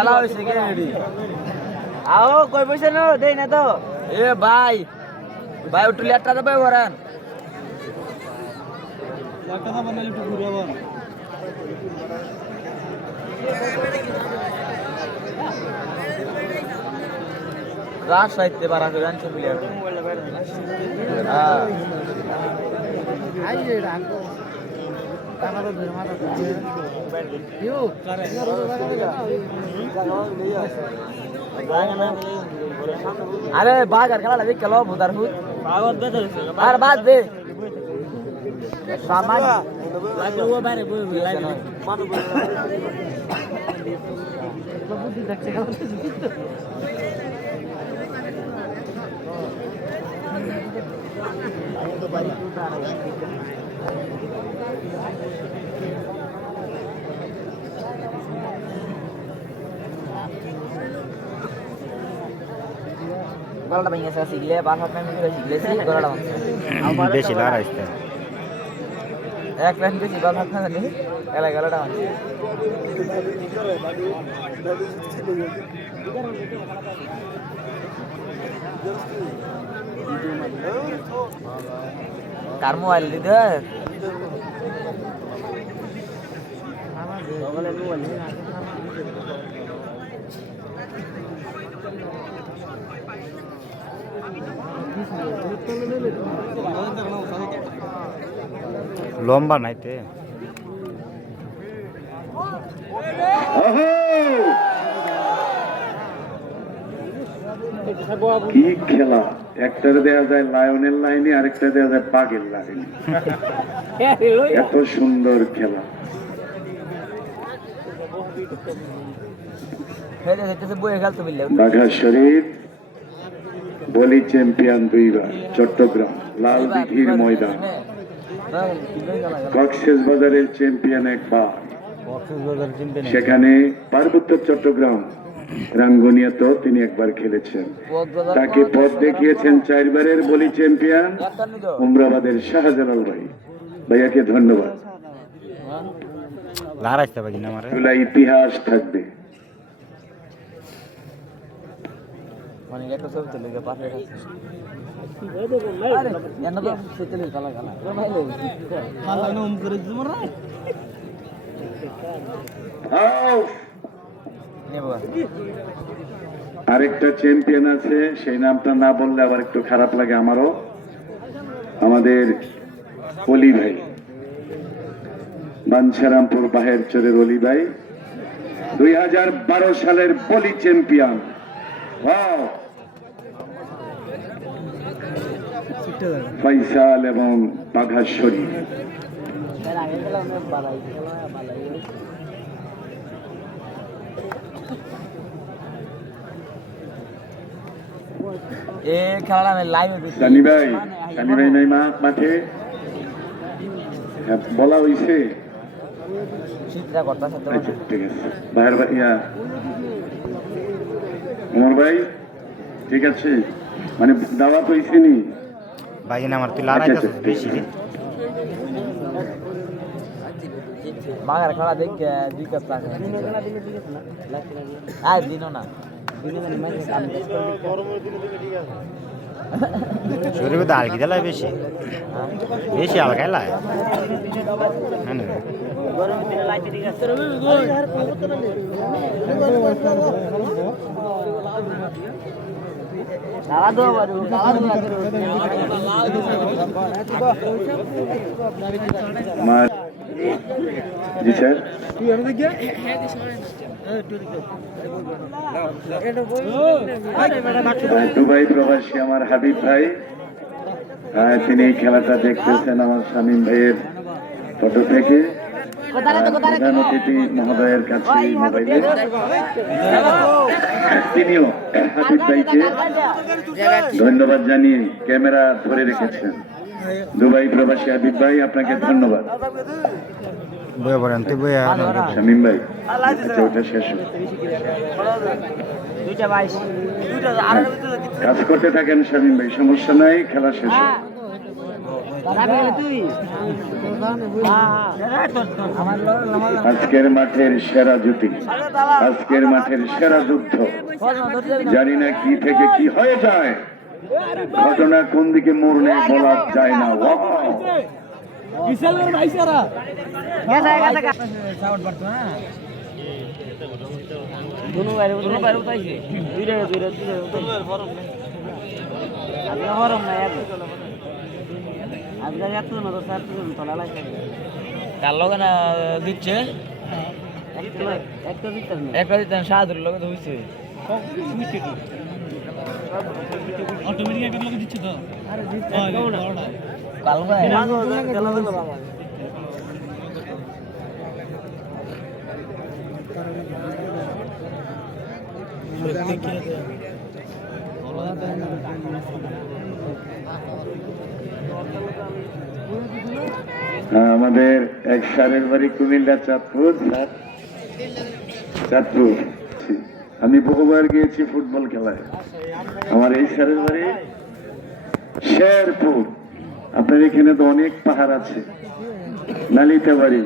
খেলা হয়েছে কে রেডি আও কই পয়সা নো দেই না তো এ ভাই ভাই একটু লেটটা দেবে ওরান লেটটা খাবার নালে একটু ঘুরে আবার রাশ সাইতে বারা করে আনছে প্লেয়ার হ্যাঁ আই রে রাখো টাকা তো ধরে মাথা ইউ করে আরে বাগার খেলা দেখ খেলো ভুদার ভূত পাগল বেদর আর বাদ দে সামান লাগে ও বাইরে বই বই লাগে মানু বই বুদ্ধি দেখছে গলাটা ভেঙে গেছে শিখলে বাস হাত নামে করে শিখলেছি গলাটা ভাঙছে বেশি লড়াইছে এক লাইন বেশি বাস হাত না জানি এলা গলাটা ভাঙছে কার মোবাইল দিতে লম্বা নাইতে কি খেলা একটারে দেয়া যায় লায়নের লাইনে আরেকটা দেয়া যায় বাঘের লাইনে এত সুন্দর খেলা হেডে হেডে বয়ে খেলতে বিল্লে বাঘা শরীফ বলি চ্যাম্পিয়ন দুইবার চট্টগ্রাম লাল দিঘির ময়দান কক্সবাজারের চ্যাম্পিয়ন একবার সেখানে পার্বত্য চট্টগ্রাম রাঙ্গুনিয়াতেও তিনি একবার খেলেছেন তাকে পথ দেখিয়েছেন 4 বারের বলি চ্যাম্পিয়ন উমরাবাদের শাহজালাল ভাই ভাইয়াকে ধন্যবাদ লড়াইতে পারি না আমারে এগুলা ইতিহাস থাকবে মানে একটা ছবি তুলে গিয়ে পাশে আছে আরে এন্ন তো সেতেলে কালা কালা ভাইলে কালা না উম করে দিমু রে নেব আরেকটা চ্যাম্পিয়ন আছে সেই নামটা না বললে আবার একটু খারাপ লাগে আমারও আমাদের অলি ভাই বাঞ্ছারামপুর বাহের চরের অলি ভাই 2012 সালের বলি চ্যাম্পিয়ন ফয়সাল এবং বাঘা শরীফ এ খেলাটা আমি লাইভে সানি ভাই নাই মাঠে বলা হইছে চিন্তা করতে সাথে আচ্ছা ঠিক আছে বাহির ইয়া ওমর ভাই ঠিক আছে মানে দাওয়াত হইছে নি ভাই না আমার তুই লড়াইতে বেশি রে বাগার খেলা দেখ দুই কাপ টাকা আর দিনও না শরীরে তো আলগি দিলাই বেশি বেশি আলগাই লাই হ্যাঁ না গরম দিনে লাইতে ঠিক আছে দাদা দো বারু জি স্যার দুবাই প্রবাসী আমার হাবিব ভাই তিনি এই খেলাটা দেখতেছেন আমার শামীম ভাইয়ের ফটো থেকে প্রধান অতিথি মহোদয়ের কাছে মোবাইলে তিনিও হাবিব ভাইকে ধন্যবাদ জানিয়ে ক্যামেরা ধরে রেখেছেন দুবাই প্রবাসী হাবিব ভাই আপনাকে ধন্যবাদ বয়ে পড়েন তুই বয়ে শামীম ভাই আচ্ছা ওটা শেষ হোক। কাজ করতে থাকেন শামীম ভাই সমস্যা নাই খেলা শেষ হোক। আজকের মাঠের সেরা জুটি, আজকের মাঠের সেরা যুদ্ধ। জানি না কি থেকে কি হয়ে যায়, ঘটনা কোন দিকে মোড় নেয় বলা যায় না। কার লগে না দিচ্ছে একটা দিতেন সাহায্য লগে তো হইছে কাল আমাদের এক সারের বাড়ি কুমিল্লা চাঁদপুর। চাঁদপুর আমি বহুবার গিয়েছি ফুটবল খেলায়। আমার এই সারের বাড়ি শেরপুর। আপনার এখানে তো অনেক পাহাড় আছে। নালিতে বাড়ি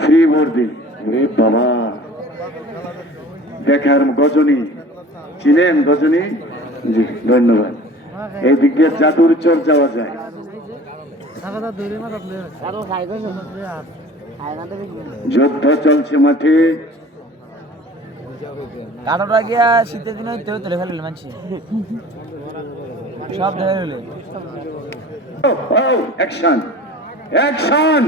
শ্রীবর্দী, বাবা দেখার গজনী, চিনেন গজনী? জি ধন্যবাদ। এই দিক দিয়ে জাদুর চর যাওয়া যায়। যুদ্ধ চলছে মাঠে। কাটোটা গিয়া শীতের দিনে তুলে ফেলিল মানছি সব ধরে হইল। Action action.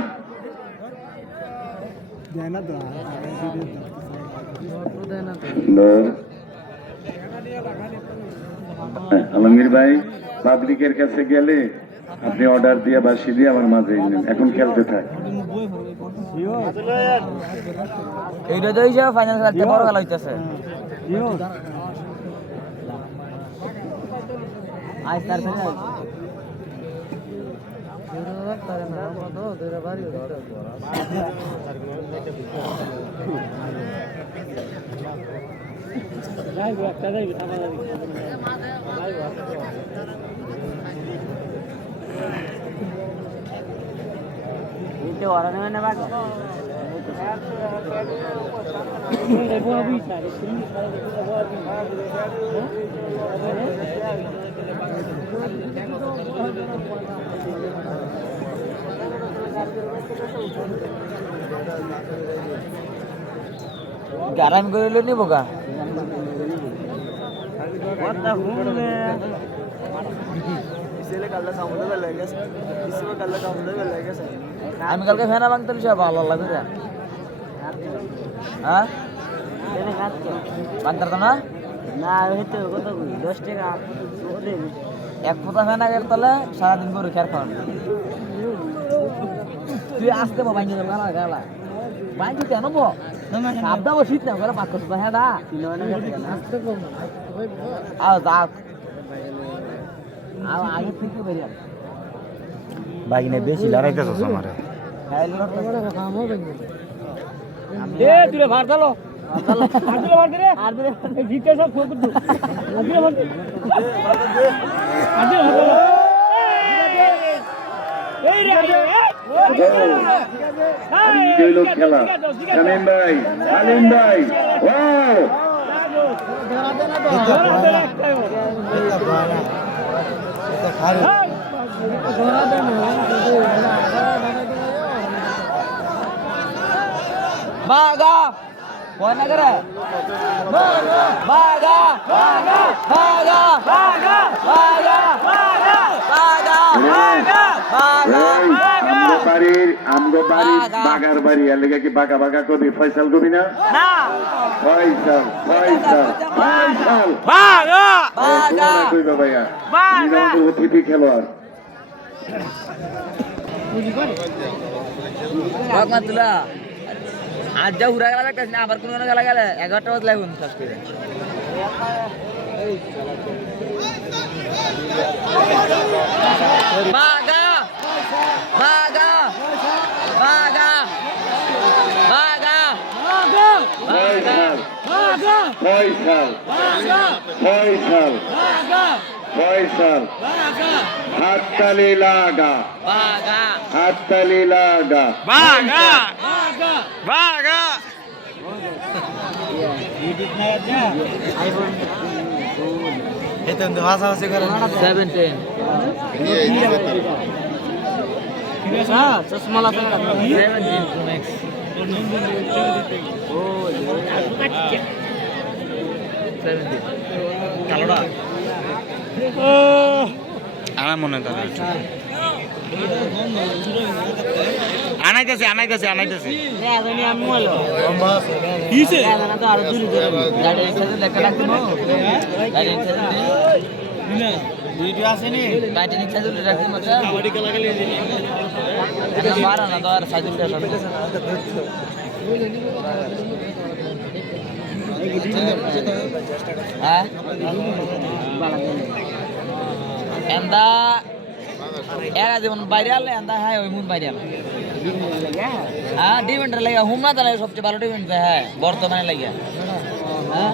আলমগীর ভাই, পাবলিকের কাছে গেলে আপনি অর্ডার দিয়ে বাসি দিয়ে আমার মাঝে নেন। এখন খেলতে থাক। এইটা তো হিসাবে ফাইনাল খেলাতে বড় খেলা হইতেছে। আজ তার গারাম করে নিব গা আমি কালকে ফেনা ভাঙতে ভালো লাগবে। হ্যাঁ ভাঙতাম না কত 10 টাকা এক ফোঁটা ফেনা গেলে তাহলে সারাদিন করে খেয়ার খাওয়ান। তুই আসতে পারো বাইঞ্জে গালা গালা বাইঞ্জে কেন বো সাবদা শীত না করে পাক করতে হ্যাঁ দা আগে থেকে বেরিয়ে বাগিনে বেশি লড়াইতেছ আমারে। খেলা শামীম ভাই, আলিম ভাই, Baga, bukan negara. Baga, baga, baga, baga, baga, baga, baga, baga, আমগো বাড়ির বাগার বাড়ি এলাকা কি বাগা বাগা কবি ফয়সাল কবি না? ফয়সাল ফয়সাল ফয়সাল বাগা বাগা কইবা ভাইয়া বাগা অতিথি খেলোয়াড় বাগমাতুলা আজ যা উড়া গেল একটা না আবার কোন গেলা গেলে 11টা বাজে লাগুন শেষ করে বাগা বাগা বাগা বাগা বাগা ফয়সাল ফয়সাল ফয়সাল ফয়সাল হাততালি লাগা হাততালি লাগা বাগা বাগা এতন তো ভাষাভাষি করে 17 চশমা লাগা 17 ম্যাক্স ও 17 কালোড়া আমার মনে তো আনাইতেছে আনাইতেছে আনাইতেছে আমি হলো কিছে না তো আর দূর দূর গাড়ির সাথে লেখা লাগবে না গাড়ির সাথে না ভিডিও আছে নি গাড়ির সাথে রাখতে মত বডি কে লাগালে এটা মারা না তো আর সাইডে আছে হ্যাঁ এন্দা এরা যেমন ভাইরাল এন্দা হ্যাঁ ওই মুন ভাইরাল হ্যাঁ ডিভেন্টার লাগে হুমনা তাহলে সবচেয়ে ভালো ডিভেন্ট হ্যাঁ বর্তমানে লাগে হ্যাঁ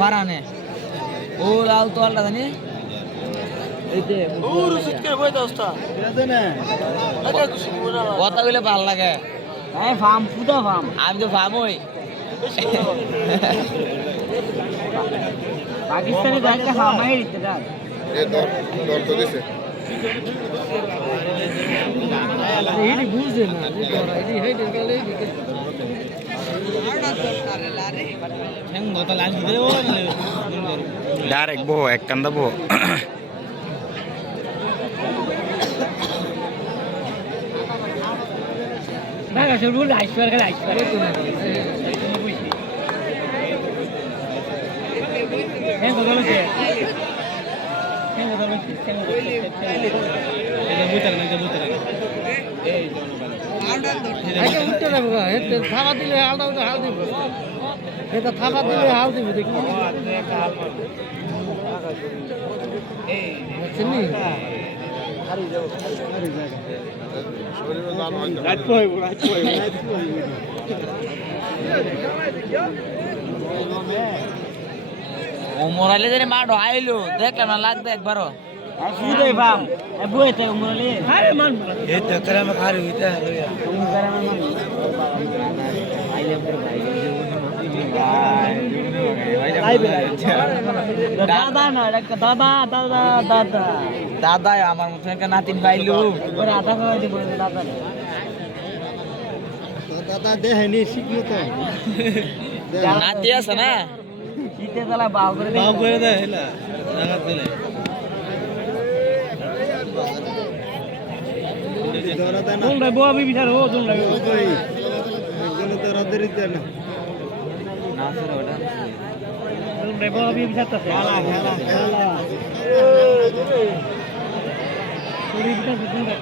পারানে ও লাল তো আল্লাহ জানি এইতে ও রুসিত কে বই দস্তা না কথা বলে ভালো লাগে হ্যাঁ ফার্ম পুদা ফার্ম আমি তো ফার্ম হই পাকিস্তানি ব্যাংকে ফার্ম হই দিতে দাও এ দর তো দিছে এই বুঝে না এই হেডে গেলে হ্যাঁ গত লাল দিলে ও ডাইরেক্ট বো এক কান্দা বো Baga se rule iceberg kan iceberg itu nanti. Yang betul sih. Yang betul sih. Yang betul sih. Ini butar nanti butar. Ayo butar lah bukan. Itu thapa dile hal dah hal di. Itu thapa dile hal di dekhi. Sini. Hari jauh. Hari jauh. মোরালে যে মা ঢাইলো দেখলাম না লাগবে একবারও সুদে বাম এ বইতে মোরালে আরে মান এ তো করে মা খারি হইতা তুমি করে মান আইলে পর ভাই দাদা না দাদা দাদা দাদা দাদা আমার মতো একটা নাতিন পাইলো ওরে আধা খাওয়াই দিব দাদা দাদা দেহনি শিখলো তো নাতি আছে না শীতে তালা বাউ করে দেয় হেলা জায়গা দিলে কোন রে বউ আমি বিচার হো কোন রে কই একজন তো রাতের দিতে না না স্যার ওটা কোন রে বউ আমি বিচার তো খেলা খেলা খেলা পুরি বিচার কোন রে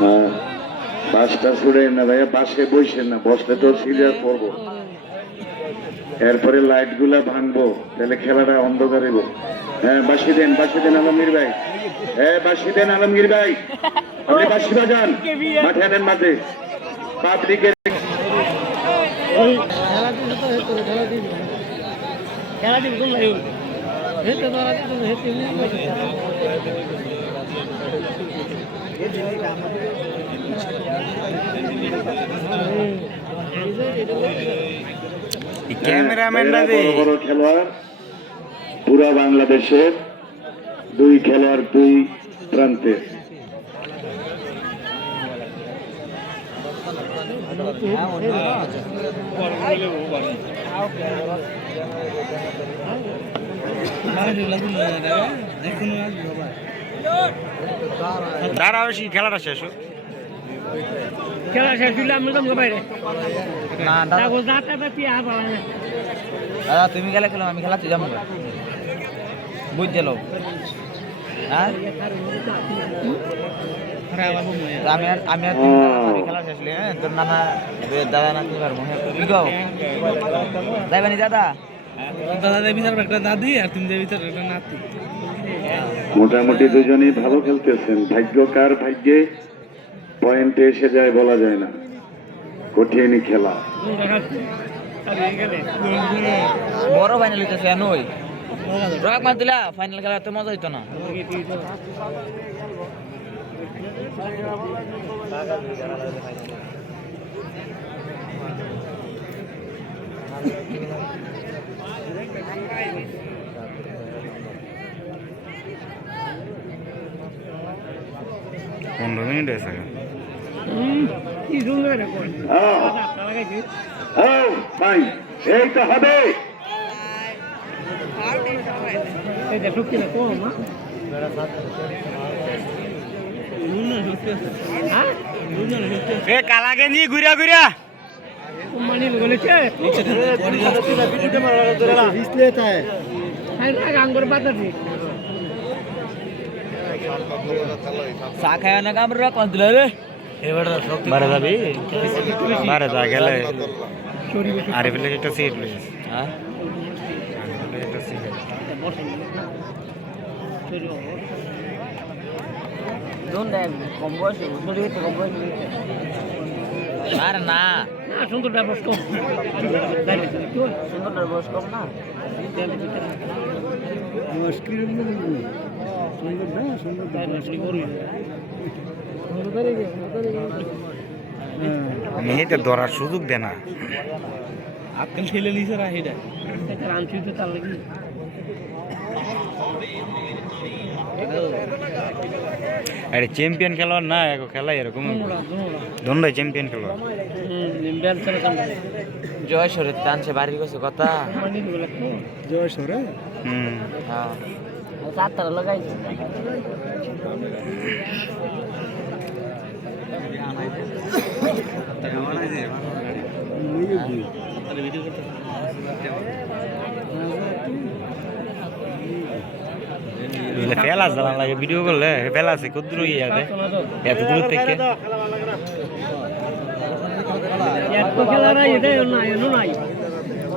হ্যাঁ বাসটা ছুড়েন না ভাইয়া বাসে বসেন না বসলে তো সিরিয়াস পড়বো এরপরে লাইট গুলা ভাঙবো তাহলে খেলাটা অন্ধকারে গো হ্যাঁ বাসি দেন আলমগীর ভাই হ্যাঁ বাসি দেন আলমগীর ভাই আপনি বাসি বাজান মাঠে আনেন মাঠে পাবলিকের খেলা দিন কোন লাগে হেতে ধরা দিন হেতে ক্যামেরাম্যানরা দে বড় বড় খেলোয়াড় পুরা বাংলাদেশের দুই খেলোয়াড় দুই প্রান্তে দাঁড়াও খেলাটা শেষ হোক খেলা শেষ হইলে আমি তো বাইরে না দাদা তুমি গেলে খেলো আমি খেলাতে যাবো বুঝতে লো হ্যাঁ আমি খেলা শেষ হলে হ্যাঁ তোর নানা দাদা না তুমি পারবো হ্যাঁ যাইবানি দাদা দাদা দেবী স্যার একটা দাদি আর তুমি দেবী স্যার একটা নাতি মোটামুটি দুজনেই ভালো খেলতেছেন ভাগ্য কার ভাগ্যে পয়েন্টে এসে যায় বলা যায় না কঠিনই খেলা বড় ফাইনাল হইতেছে নই ড্রপ মার দিলা ফাইনাল খেলা তো মজা হইতো না পনেরো মিনিট হয়েছে ভাই এই তো হবে কালা গেঞ্জি ঘুরা ঘুরা চা খায় না কাম রে কোন দিল রে বারে যাবি বারে যা গেলে আরে ফেলে একটা সিট প্লিজ হ্যাঁ একটা সিট কম বয়স কম বয়স আর না সুন্দরটার বয়স কম সুন্দরটার বয়স কম না মেয়েদের ধরার সুযোগ দে না আজকাল ঠেলে নিছে না এটা রাঞ্চি তো তার লাগি আরে চ্যাম্পিয়ন খেলোয়াড় না এক খেলা এরকম দন্ডাই চ্যাম্পিয়ন খেলোয়াড় জয় সরে টানছে বাড়ির কাছে কথা জয় সরে হ্যাঁ সাতটা লাগাইছে ফেলাস জানা লাগে ভিডিও করলে ফেলাসে কত দূর ইয়ে আছে এত দূর থেকে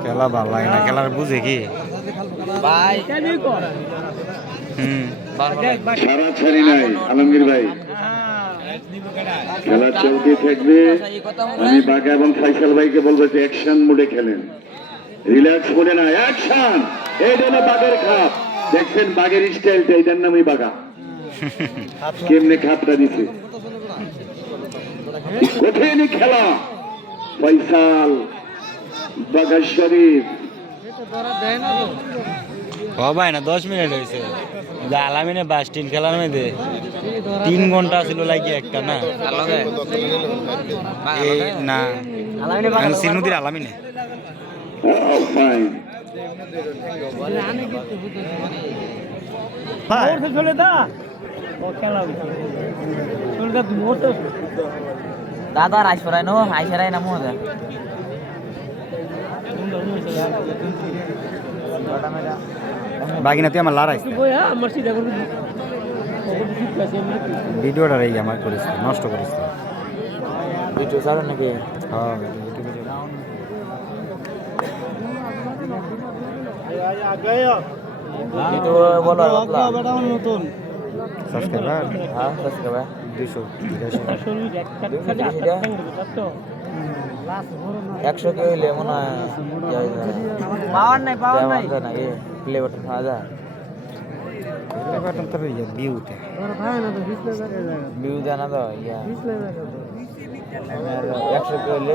খেলা ভালো লাগে না খেলার বুঝে কি ভাই সারা ছাড়ি নাই আলমগীর ভাই খেলা চলতে থাকবে আমি বাঘা এবং ফাইসাল ভাইকে বলবো যে অ্যাকশন মোডে খেলেন রিল্যাক্স মোডে না অ্যাকশন এই জন্য বাঘের খাপ দেখছেন বাঘের স্টাইলটা এটার নামই বাঘা কেমনে খাপটা দিছে কঠিন খেলা ফাইসাল বাঘা শরীফ ও ভাই না 10 মিনিট হয়েছে আলামিনে 22 খেলার মধ্যে 3 ঘন্টা ছিল লাগে একটা না এই না সিনুদির আলামিনে চলে দা ও খেলা দাদা আইসরাই নো আইসরাই না মোদা বাকি না তুই আমার লড়াই আমার সিধা করে ভিডিওটা রে আমার করিস নষ্ট করিস ভিডিও ছাড়ো নাকি হ্যাঁ ভিডিও বলো নতুন সাবস্ক্রাইবার হ্যাঁ সাবস্ক্রাইব 100 কে হইলে মনে হয় পাওয়ার নাই নাকি প্লে বাটন পাওয়া যায় বাটন তো ইয়ে ভিউতে ভিউ জানা তো ইয়া 100 কে হইলে